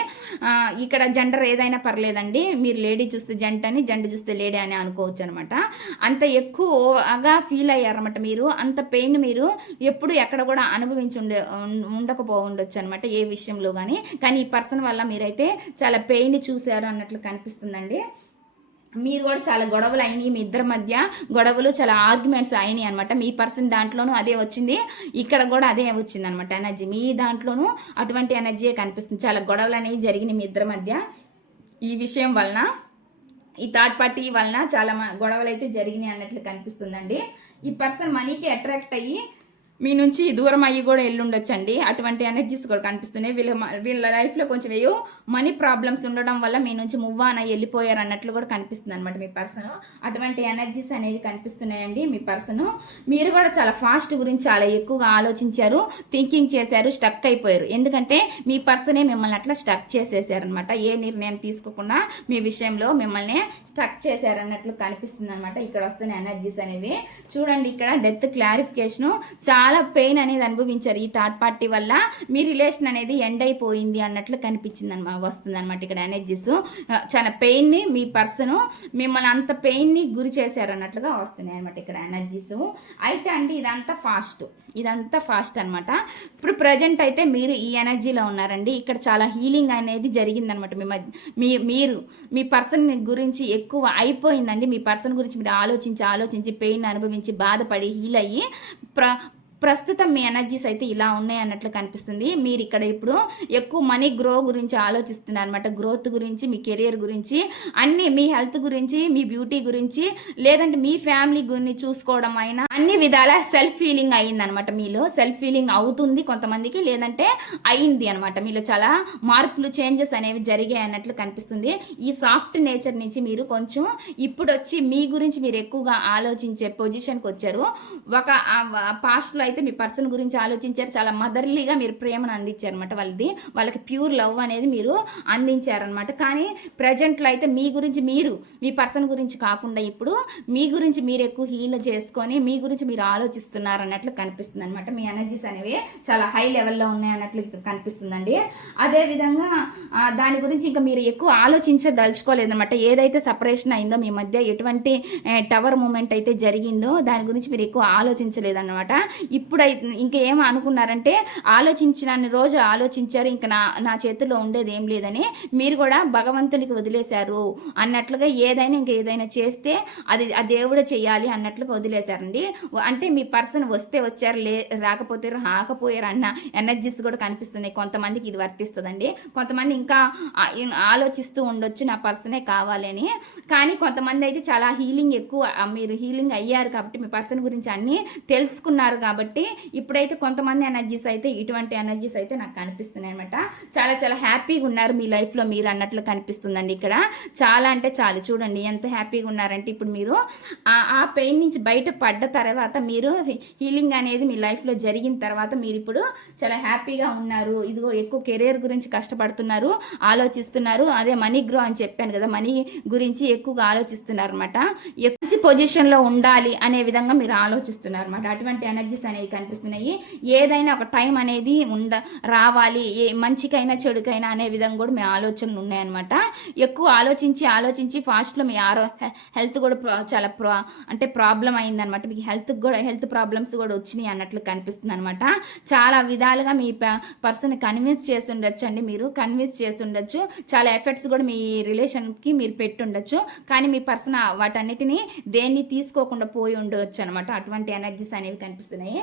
ఇక్కడ జెండర్ ఏదైనా పర్లేదండి. మీరు లేడీ చూస్తే జంట అని జంట చూస్తే లేడీ అని అనుకోవచ్చు అనమాట అంత ఎక్కువగా ఫీల్ అయ్యారన్నమాట మీరు. అంత పెయిన్ మీరు ఎప్పుడు ఎక్కడ కూడా అనుభవించి ఉండే ఉండకపో ఉండొచ్చు అనమాట ఏ విషయంలో కానీ కానీ ఈ పర్సన్ వల్ల మీరైతే చాలా పెయిన్ చూశారు అన్నట్లు కనిపిస్తుందండి. మీరు కూడా చాలా గొడవలు అయినాయి మీ ఇద్దరి మధ్య గొడవలు చాలా ఆర్గ్యుమెంట్స్ అయినాయి అనమాట మీ పర్సన్ దాంట్లోనూ అదే వచ్చింది ఇక్కడ కూడా అదే వచ్చింది అనమాట ఎనర్జీ మీ దాంట్లోనూ అటువంటి ఎనర్జీ కనిపిస్తుంది. చాలా గొడవలు అనేవి జరిగినాయి మీ ఇద్దరి మధ్య. ఈ విషయం వలన ఈ థర్డ్ పార్టీ వలన చాలా మ- గొడవలు అయితే జరిగినాయి అన్నట్లు కనిపిస్తుందండి. ఈ పర్సన్ మనీకి అట్రాక్ట్ అయ్యి మీ నుంచి దూరం అయ్యి కూడా ఎల్లుండొచ్చండి. అటువంటి ఎనర్జీస్ కూడా కనిపిస్తున్నాయి. వీళ్ళ మ- వీళ్ళ లైఫ్లో కొంచెం ఏవో మనీ ప్రాబ్లమ్స్ ఉండడం వల్ల మీ నుంచి మూవ్ ఆన్ అయ్యి వెళ్ళిపోయారు అన్నట్లు కూడా కనిపిస్తుంది అనమాట మీ పర్సన్ అటువంటి ఎనర్జీస్ అనేవి కనిపిస్తున్నాయండి మీ పర్సన్ మీరు కూడా చాలా ఫాస్ట్ గురించి చాలా ఎక్కువగా ఆలోచించారు థింకింగ్ చేశారు స్టక్ అయిపోయారు. ఎందుకంటే మీ పర్సనే మిమ్మల్ని అట్లా స్టక్ చేసేసారనమాట ఏ నిర్ణయం తీసుకోకుండా మీ విషయంలో మిమ్మల్ని స్టక్ చేశారన్నట్లు కనిపిస్తుంది అనమాట ఇక్కడ వస్తున్న ఎనర్జీస్ అనేవి. చూడండి ఇక్కడ డెత్ క్లారిఫికేషన్ చాలా చాలా పెయిన్ అనేది అనుభవించారు. ఈ థర్డ్ పార్టీ వల్ల మీ రిలేషన్ అనేది ఎండ్ అయిపోయింది అన్నట్లు కనిపించింది అనమాట వస్తుంది అనమాట ఇక్కడ ఎనర్జీస్ చాలా పెయిన్ని మీ పర్సన్ మిమ్మల్ని అంత పెయిన్ని గురి చేశారు అన్నట్లుగా వస్తున్నాయి అనమాట ఇక్కడ ఎనర్జీస్ అయితే అండి ఇదంతా ఫాస్ట్ ఇదంతా ఫాస్ట్ అనమాట ఇప్పుడు ప్రజెంట్ అయితే మీరు ఈ ఎనర్జీలో ఉన్నారండి. ఇక్కడ చాలా హీలింగ్ అనేది జరిగిందనమాట మీ మీ మీరు మీ పర్సన్ గురించి ఎక్కువ అయిపోయిందండి. మీ పర్సన్ గురించి మీరు ఆలోచించి ఆలోచించి పెయిన్ అనుభవించి బాధపడి హీల్ అయ్యి ప్ర ప్రస్తుతం మీ ఎనర్జీస్ అయితే ఇలా ఉన్నాయి అన్నట్లు కనిపిస్తుంది. మీరు ఇక్కడ ఇప్పుడు ఎక్కువ మనీ గ్రో గురించి ఆలోచిస్తున్నారు అనమాట గ్రోత్ గురించి మీ కెరియర్ గురించి అన్ని మీ హెల్త్ గురించి మీ బ్యూటీ గురించి లేదంటే మీ ఫ్యామిలీ గురించి చూసుకోవడం అయినా అన్ని విధాల సెల్ఫ్ ఫీలింగ్ అయ్యిందనమాట మీలో. సెల్ఫ్ ఫీలింగ్ అవుతుంది కొంతమందికి లేదంటే అయింది అనమాట మీలో చాలా మార్పులు చేంజెస్ అనేవి జరిగాయి అన్నట్లు కనిపిస్తుంది. ఈ సాఫ్ట్ నేచర్ నుంచి మీరు కొంచెం ఇప్పుడు వచ్చి మీ గురించి మీరు ఎక్కువగా ఆలోచించే పొజిషన్కి వచ్చారు. ఒక పాస్ట్లో అయితే మీ పర్సన్ గురించి ఆలోచించారు చాలా మదర్లీగా మీరు ప్రేమను అందించారు అనమాట వాళ్ళది. వాళ్ళకి ప్యూర్ లవ్ అనేది మీరు అందించారనమాట కానీ ప్రజెంట్లో అయితే మీ గురించి మీరు మీ పర్సన్ గురించి కాకుండా ఇప్పుడు మీ గురించి మీరు ఎక్కువ హీల్ చేసుకొని మీ గురించి మీరు ఆలోచిస్తున్నారు అన్నట్లు కనిపిస్తుంది అనమాట మీ ఎనర్జీస్ అనేవి చాలా హై లెవెల్లో ఉన్నాయి అన్నట్లు ఇక్కడ కనిపిస్తుందండి. అదేవిధంగా దాని గురించి ఇంకా మీరు ఎక్కువ ఆలోచించదలుచుకోలేదన్నమాట. ఏదైతే సపరేషన్ అయిందో మీ మధ్య ఎటువంటి టవర్ మూమెంట్ అయితే జరిగిందో దాని గురించి మీరు ఎక్కువ ఆలోచించలేదన్నమాట. ఇప్పుడు ఇంకా ఏం అనుకున్నారంటే ఆలోచించిన రోజు ఆలోచించారు ఇంకా నా నా చేతుల్లో ఉండేది ఏం లేదని మీరు కూడా భగవంతునికి వదిలేశారు అన్నట్లుగా ఏదైనా ఇంకా ఏదైనా చేస్తే అది ఆ దేవుడే చేయాలి అన్నట్లుగా వదిలేశారండి. అంటే మీ పర్సన్ వస్తే వచ్చారు లే రాకపోతే రాకపోయారు అన్న ఎనర్జీస్ కూడా కనిపిస్తున్నాయి. కొంతమందికి ఇది వర్తిస్తుందండి. కొంతమంది ఇంకా ఆలోచిస్తూ ఉండొచ్చు నా పర్సనే కావాలని కానీ కొంతమంది అయితే చాలా హీలింగ్ ఎక్కువ మీరు హీలింగ్ అయ్యారు కాబట్టి మీ పర్సన్ గురించి అన్నీ తెలుసుకున్నారు కాబట్టి ఇప్పుడైతే కొంతమంది ఎనర్జీస్ అయితే ఇటువంటి ఎనర్జీస్ అయితే నాకు కనిపిస్తున్నాయి అనమాట చాలా చాలా హ్యాపీగా ఉన్నారు మీ లైఫ్లో మీరు అన్నట్లు కనిపిస్తుందండి ఇక్కడ. చాలా అంటే చాలు. చూడండి ఎంత హ్యాపీగా ఉన్నారంటే ఇప్పుడు మీరు ఆ- ఆ పెయిన్ నుంచి బయట పడ్డ తర్వాత మీరు హీలింగ్ అనేది మీ లైఫ్లో జరిగిన తర్వాత మీరు ఇప్పుడు చాలా హ్యాపీగా ఉన్నారు. ఇదిగో ఎక్కువ కెరీర్ గురించి కష్టపడుతున్నారు ఆలోచిస్తున్నారు. అదే మనీ గ్రో అని చెప్పాను కదా మనీ గురించి ఎక్కువగా ఆలోచిస్తున్నారు అనమాట మంచి పొజిషన్లో ఉండాలి అనే విధంగా మీరు ఆలోచిస్తున్నారు అనమాట అటువంటి ఎనర్జీస్ అనేవి కనిపిస్తున్నాయి. ఏదైనా ఒక టైం అనేది ఉండ రావాలి. ఏ మంచికైనా చెడుకైనా అనే విధంగా కూడా మీ ఆలోచనలు ఉన్నాయన్నమాట. ఎక్కువ ఆలోచించి ఆలోచించి ఫాస్ట్లో మీ ఆరో హెల్త్ కూడా చాలా ప్రా అంటే ప్రాబ్లం అయిందనమాట మీకు హెల్త్ కూడా హెల్త్ ప్రాబ్లమ్స్ కూడా వచ్చినాయి అన్నట్లు కనిపిస్తుంది అనమాట చాలా విధాలుగా మీ పర్సన్ కన్విన్స్ చేసి ఉండొచ్చు అండి మీరు. కన్విన్స్ చేసి ఉండొచ్చు. చాలా ఎఫర్ట్స్ కూడా మీ రిలేషన్కి మీరు పెట్టుండొచ్చు. కానీ మీ పర్సన్ వాటన్నిటిని దేన్ని తీసుకోకుండా పోయి ఉండవచ్చు అనమాట అటువంటి ఎనర్జీస్ అనేవి కనిపిస్తున్నాయి.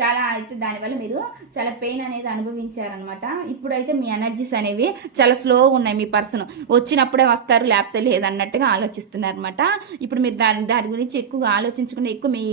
చాలా అయితే దానివల్ల మీరు చాలా పెయిన్ అనేది అనుభవించారనమాట ఇప్పుడైతే మీ ఎనర్జీస్ అనేవి చాలా స్లోగా ఉన్నాయి మీ పర్సన్ వచ్చినప్పుడే వస్తారు లేకపోతే లేదన్నట్టుగా ఆలోచిస్తున్నారు అనమాట ఇప్పుడు మీరు దాని దాని గురించి ఎక్కువగా ఆలోచించకుండా ఎక్కువ మీ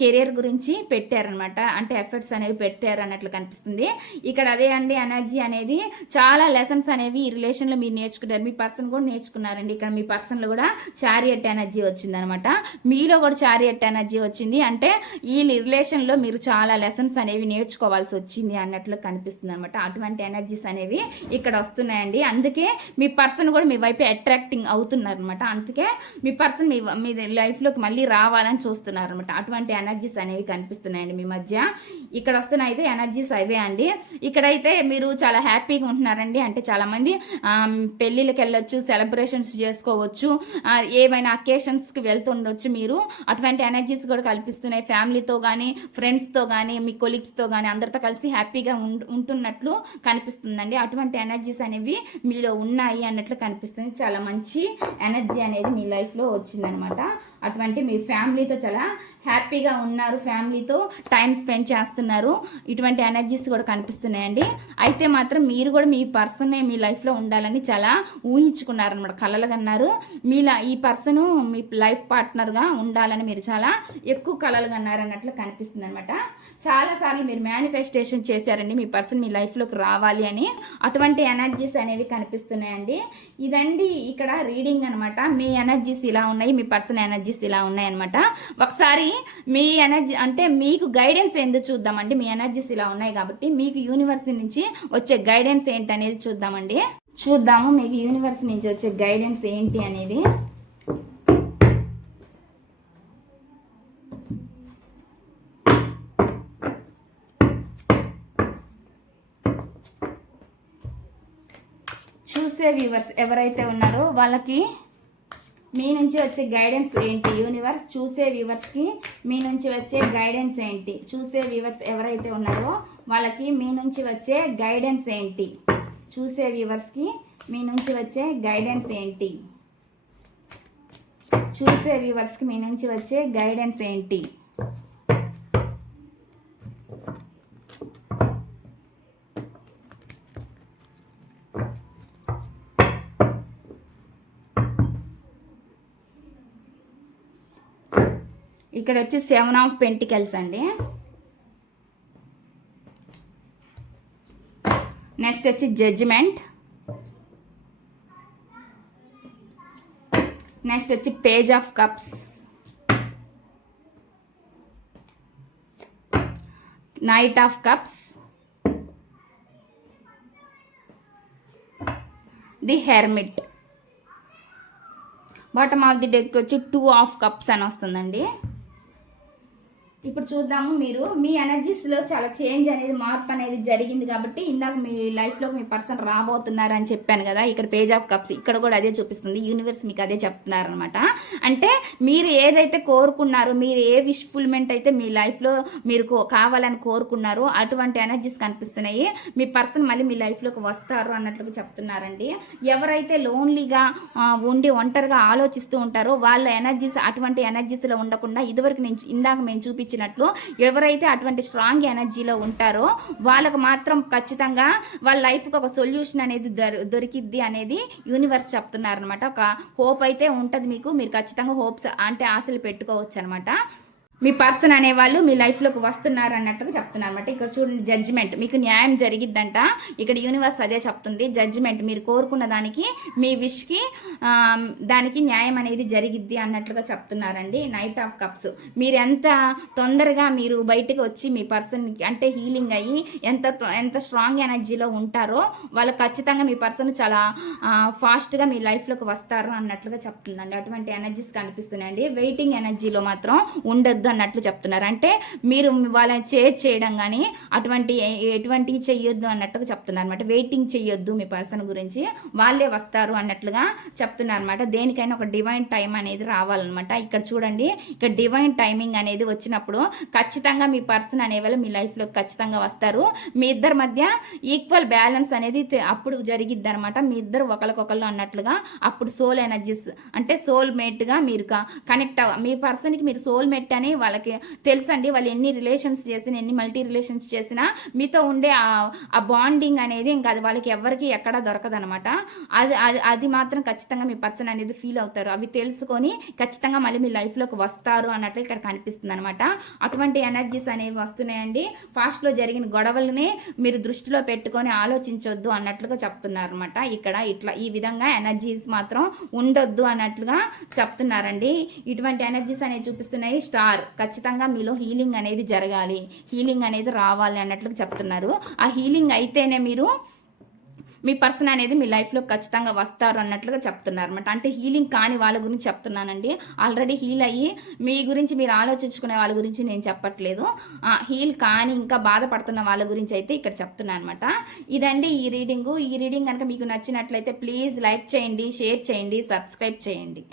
కెరియర్ గురించి పెట్టారనమాట అంటే ఎఫర్ట్స్ అనేవి పెట్టారు అన్నట్లు కనిపిస్తుంది. ఇక్కడ అదే అండి ఎనర్జీ అనేది చాలా లెసన్స్ అనేవి ఈ రిలేషన్లో మీరు నేర్చుకున్నారు. మీ పర్సన్ కూడా నేర్చుకున్నారండి. ఇక్కడ మీ పర్సన్లో కూడా చారియట్ ఎనర్జీ వచ్చిందనమాట మీలో కూడా చారియట్ ఎనర్జీ వచ్చింది. అంటే ఈ రిలేషన్లో మీరు చాలా చాలా లెసన్స్ అనేవి నేర్చుకోవాల్సి వచ్చింది అన్నట్లు కనిపిస్తుంది అనమాట అటువంటి ఎనర్జీస్ అనేవి ఇక్కడ వస్తున్నాయండి. అందుకే మీ పర్సన్ కూడా మీ వైపు అట్రాక్టింగ్ అవుతున్నారు అనమాట అందుకే మీ పర్సన్ మీ మీ లైఫ్లోకి మళ్ళీ రావాలని చూస్తున్నారు అనమాట అటువంటి ఎనర్జీస్ అనేవి కనిపిస్తున్నాయండి మీ మధ్య. ఇక్కడ వస్తున్న అయితే ఎనర్జీస్ అవే అండి. ఇక్కడైతే మీరు చాలా హ్యాపీగా ఉంటున్నారండి. అంటే చాలామంది పెళ్ళిళ్ళకి వెళ్ళొచ్చు సెలబ్రేషన్స్ చేసుకోవచ్చు ఏమైనా అకేషన్స్కి వెళ్తుండొచ్చు మీరు. అటువంటి ఎనర్జీస్ కూడా కల్పిస్తున్నాయి. ఫ్యామిలీతో కానీ ఫ్రెండ్స్తో కానీ మీ కొలీగ్స్తో కానీ అందరితో కలిసి హ్యాపీగా ఉంటున్నట్లు కనిపిస్తుందండి. అటువంటి ఎనర్జీస్ అనేవి మీలో ఉన్నాయి అన్నట్లు కనిపిస్తుంది. చాలా మంచి ఎనర్జీ అనేది మీ లైఫ్లో వచ్చిందనమాట. అటువంటి మీ ఫ్యామిలీతో చాలా హ్యాపీగా ఉన్నారు. ఫ్యామిలీతో టైం స్పెండ్ చేస్తున్నారు. ఇటువంటి ఎనర్జీస్ కూడా కనిపిస్తున్నాయండి. అయితే మాత్రం మీరు కూడా మీ పర్సనే మీ లైఫ్లో ఉండాలని చాలా ఊహించుకున్నారనమాట. కలలు కన్నారు. మీలా ఈ పర్సన్ మీ లైఫ్ పార్ట్నర్గా ఉండాలని మీరు చాలా ఎక్కువ కలలు కన్నారు అన్నట్లు కనిపిస్తుంది అనమాట చాలాసార్లు మీరు మేనిఫెస్టేషన్ చేశారండి మీ పర్సన్ మీ లైఫ్లోకి రావాలి అని. అటువంటి ఎనర్జీస్ అనేవి కనిపిస్తున్నాయండి. ఇదండి ఇక్కడ రీడింగ్ అనమాట మీ ఎనర్జీస్ ఇలా ఉన్నాయి మీ పర్సన్ ఎనర్జీస్ ఇలా ఉన్నాయి అనమాట ఒకసారి మీ ఎనర్జీ అంటే మీకు గైడెన్స్ ఎందుకు చూద్దామండి. మీ ఎనర్జీస్ ఇలా ఉన్నాయి కాబట్టి మీకు యూనివర్స్ నుంచి వచ్చే గైడెన్స్ ఏంటి అనేది చూద్దామండి. చూద్దాము మీకు యూనివర్స్ నుంచి వచ్చే గైడెన్స్ ఏంటి అనేది. చూసే వ్యూవర్స్ ఎవరైతే ఉన్నారో వాళ్ళకి మీ నుంచి వచ్చే గైడెన్స్ ఏంటి? యూనివర్స్ చూసే వ్యూవర్స్కి మీ నుంచి వచ్చే గైడెన్స్ ఏంటి? చూసే వ్యూవర్స్ ఎవరైతే ఉన్నారో వాళ్ళకి మీ నుంచి వచ్చే గైడెన్స్ ఏంటి? చూసే వ్యూవర్స్కి మీ నుంచి వచ్చే గైడెన్స్ ఏంటి? చూసే వ్యూవర్స్కి మీ నుంచి వచ్చే గైడెన్స్ ఏంటి? ఇక్కడ వచ్చి సెవెన్ ఆఫ్ పెంటికల్స్ అండి. నెక్స్ట్ వచ్చి జడ్జిమెంట్. నెక్స్ట్ వచ్చి page of cups. Knight of cups. The hermit. Bottom of the deck వచ్చి టూ ఆఫ్ కప్స్ అని వస్తుందండి. ఇప్పుడు చూద్దాము మీరు. మీ ఎనర్జీస్లో చాలా చేంజ్ అనేది మార్పు అనేది జరిగింది కాబట్టి ఇందాక మీ లైఫ్లో మీ పర్సన్ రాబోతున్నారు అని చెప్పాను కదా. ఇక్కడ పేజ్ ఆఫ్ కప్స్ ఇక్కడ కూడా అదే చూపిస్తుంది. యూనివర్స్ మీకు అదే చెప్తున్నారు అనమాట అంటే మీరు ఏదైతే కోరుకున్నారో మీరు ఏ విష్ఫుల్మెంట్ అయితే మీ లైఫ్లో మీరు కో- కావాలని కోరుకున్నారో అటువంటి ఎనర్జీస్ కనిపిస్తున్నాయి. మీ పర్సన్ మళ్ళీ మీ లైఫ్లోకి వస్తారు అన్నట్లుగా చెప్తున్నారండి. ఎవరైతే లోన్లీగా ఉండి ఒంటరిగా ఆలోచిస్తూ ఉంటారో వాళ్ళ ఎనర్జీస్ అటువంటి ఎనర్జీస్లో ఉండకుండా ఇదివరకు నేను ఇందాక మేము చూపించినట్లు ఎవరైతే అటువంటి స్ట్రాంగ్ ఎనర్జీలో ఉంటారో వాళ్ళకు మాత్రం ఖచ్చితంగా వాళ్ళ లైఫ్కి ఒక సొల్యూషన్ అనేది దొరి దొరికిద్ది అనేది యూనివర్స్ చెప్తున్నారనమాట ఒక హోప్ అయితే ఉంటుంది మీకు. మీరు ఖచ్చితంగా హోప్స్ అంటే ఆశలు పెట్టుకోవచ్చు అనమాట మీ పర్సన్ అనేవాళ్ళు మీ లైఫ్లోకి వస్తున్నారు అన్నట్టుగా చెప్తున్నారు అనమాట ఇక్కడ చూడండి జడ్జిమెంట్ మీకు న్యాయం జరిగిద్దంట. ఇక్కడ యూనివర్స్ అదే చెప్తుంది. జడ్జిమెంట్ మీరు కోరుకున్న దానికి మీ విష్కి దానికి న్యాయం అనేది జరిగిద్ది అన్నట్లుగా చెప్తున్నారండి. నైట్ ఆఫ్ కప్స్ మీరు ఎంత తొందరగా మీరు బయటకు వచ్చి మీ పర్సన్కి అంటే హీలింగ్ అయ్యి ఎంత తొ- ఎంత స్ట్రాంగ్ ఎనర్జీలో ఉంటారో వాళ్ళు ఖచ్చితంగా మీ పర్సన్ చాలా ఫాస్ట్గా మీ లైఫ్లోకి వస్తారు అన్నట్లుగా చెప్తుందండి. అటువంటి ఎనర్జీస్ కనిపిస్తున్నాయండి. వెయిటింగ్ ఎనర్జీలో మాత్రం ఉండొద్దు అన్నట్లు చెప్తున్నారు. అంటే మీరు వాళ్ళని చేజ్ చేయడం కానీ అటువంటి ఎటువంటి చెయ్యొద్దు అన్నట్టుగా చెప్తున్నారు అనమాట వెయిటింగ్ చెయ్యొద్దు మీ పర్సన్ గురించి వాళ్ళే వస్తారు అన్నట్లుగా చెప్తున్నారు అనమాట దేనికైనా ఒక డివైన్ టైం అనేది రావాలన్నమాట. ఇక్కడ చూడండి ఇక్కడ డివైన్ టైమింగ్ అనేది వచ్చినప్పుడు ఖచ్చితంగా మీ పర్సన్ అనేవాళ్ళు మీ లైఫ్లో ఖచ్చితంగా వస్తారు. మీ ఇద్దరి మధ్య ఈక్వల్ బ్యాలెన్స్ అనేది అప్పుడు జరిగిద్ది అనమాట మీ ఇద్దరు ఒకరికొకళ్ళు అన్నట్లుగా అప్పుడు సోల్ ఎనర్జీస్ అంటే సోల్ మేట్గా మీరు కనెక్ట్ మీ పర్సన్కి మీరు సోల్ మేట్ అని వాళ్ళకి తెలుసండి వాళ్ళు ఎన్ని రిలేషన్స్ చేసినా ఎన్ని మల్టీ రిలేషన్స్ చేసినా మీతో ఉండే ఆ- బాండింగ్ అనేది ఇంకా అది వాళ్ళకి ఎవరికి ఎక్కడ దొరకదనమాట అది అది- అది మాత్రం ఖచ్చితంగా మీ పర్సన్ అనేది ఫీల్ అవుతారు. అవి తెలుసుకొని ఖచ్చితంగా మళ్ళీ మీ లైఫ్లోకి వస్తారు అన్నట్లు ఇక్కడ కనిపిస్తుంది అనమాట అటువంటి ఎనర్జీస్ అనేవి వస్తున్నాయండి. ఫాస్ట్లో జరిగిన గొడవల్ని మీరు దృష్టిలో పెట్టుకొని ఆలోచించొద్దు అన్నట్లుగా చెప్తున్నారు అనమాట ఇక్కడ ఇట్లా ఈ విధంగా ఎనర్జీస్ మాత్రం ఉండొద్దు అన్నట్లుగా చెప్తున్నారండి. ఇటువంటి ఎనర్జీస్ అనేవి చూపిస్తున్నాయి. స్టార్ చెప్తున్నారు ఖచ్చితంగా మీలో హీలింగ్ అనేది జరగాలి. హీలింగ్ అనేది రావాలి అన్నట్లు చెప్తున్నారు. ఆ హీలింగ్ అయితేనే మీరు మీ పర్సన్ అనేది మీ లైఫ్లో ఖచ్చితంగా వస్తారు అన్నట్లుగా చెప్తున్నారు అనమాట అంటే హీలింగ్ కాని వాళ్ళ గురించి చెప్తున్నానండి. ఆల్రెడీ హీల్ అయ్యి మీ గురించి మీరు ఆలోచించుకునే వాళ్ళ గురించి నేను చెప్పట్లేదు. హీల్ కాని ఇంకా బాధపడుతున్న వాళ్ళ గురించి అయితే ఇక్కడ చెప్తున్నాను అనమాట ఇదండి ఈ రీడింగు. ఈ రీడింగ్ కనుక మీకు నచ్చినట్లయితే ప్లీజ్ లైక్ చేయండి షేర్ చేయండి సబ్స్క్రైబ్ చేయండి.